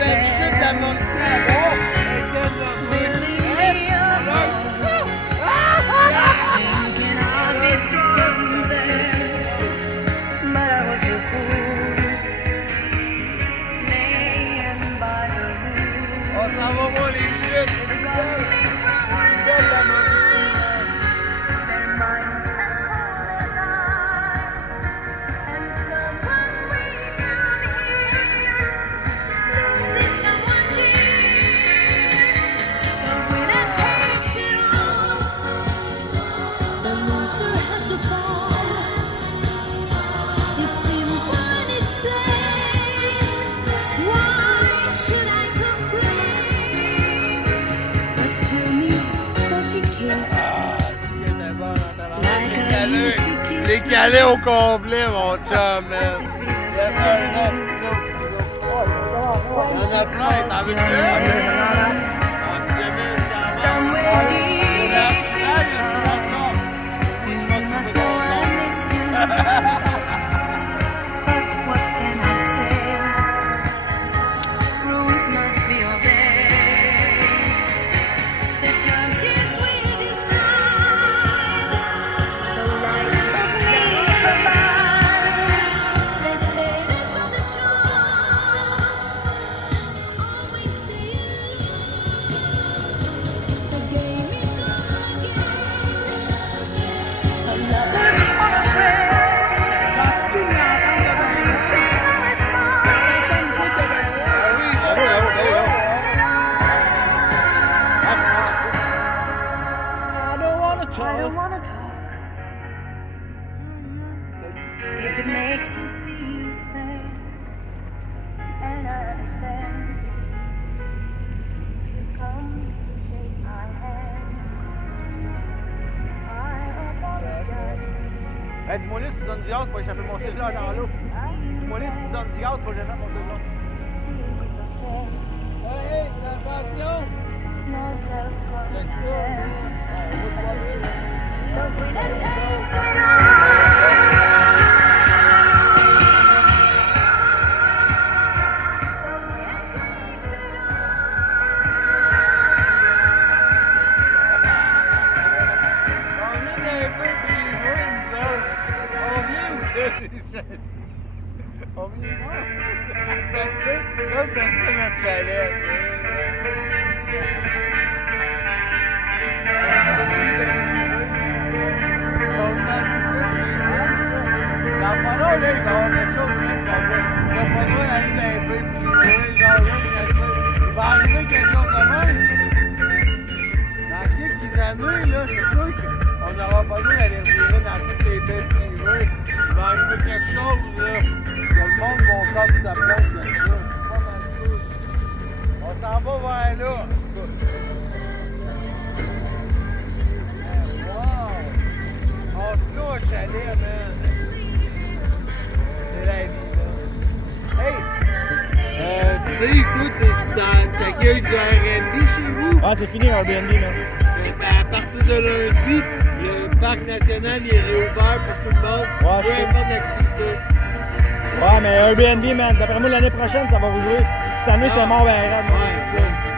belle chute de la Mauricie à bord. Thinking I'd be strong there, but I was a fool, laying by the On room. s'en va voir les chutes. The gods make paradise, their minds as cold as ice, and someone way down here loses someone dear. The winner takes it all, the loser has to fall. It's simple and it's plain. Why should I complain? But tell me, does she kiss like I used to kiss? Les calés au complet, mon chum, Does man. it feel the Yes, sir. same? Il y en a plein, t'en veux-tu? On se jamais Somewhere deep inside, you must know I miss you. But what can I say? Rules must be obeyed. The judges will decide. The likes of me provide spectators on the show. Always stay alone. The game is over again. A lover's for a friend. I don't wanna talk. If it makes you feel sad, and I understand, you come to shake my hand. I apologize. Hey, dis-moi là si tu donnes du gaz pour échapper mon cellulaire dans l'eau. Dis-moi là si tu donnes du gaz pour échapper mon cellulaire. Series of tests, Hey, attention! no self-confidence. But you see, the winner takes it On vient d'un peu puis jouer, nous autres. On vient ou ça? On vient voir. Là, ça serait notre chalet, tu sais. Dans pas long, là, il va y avoir quelque chose, même, qu'on va pas loin d'aller dans les pays puis jouer, genre, il va arriver quelque chose de même. Dans quelques années, là, c'est sûr qu'on n'aura pas besoin d'aller revirer dans toutes les baies privées. Il va arriver quelque chose, là, que le monde va faire sa place de ça. C'est pas mal sûr. On s'en va vers là. Écoute. Wow! On se loue au chalet, man. C'est la vie, là. Hey! Tu sais, écoute, t'accueilles du R&B chez vous? Ah, c'est fini Airbnb, man. À partir de lundi, le parc national il est réouvert pour tout le monde, Ouais, peu c'est- importe l'activité. Ouais, mais Airbnb, man. D'après moi, l'année prochaine, ça va rouvrir. Cette année, c'est mort, ben, raide, man. Ouais,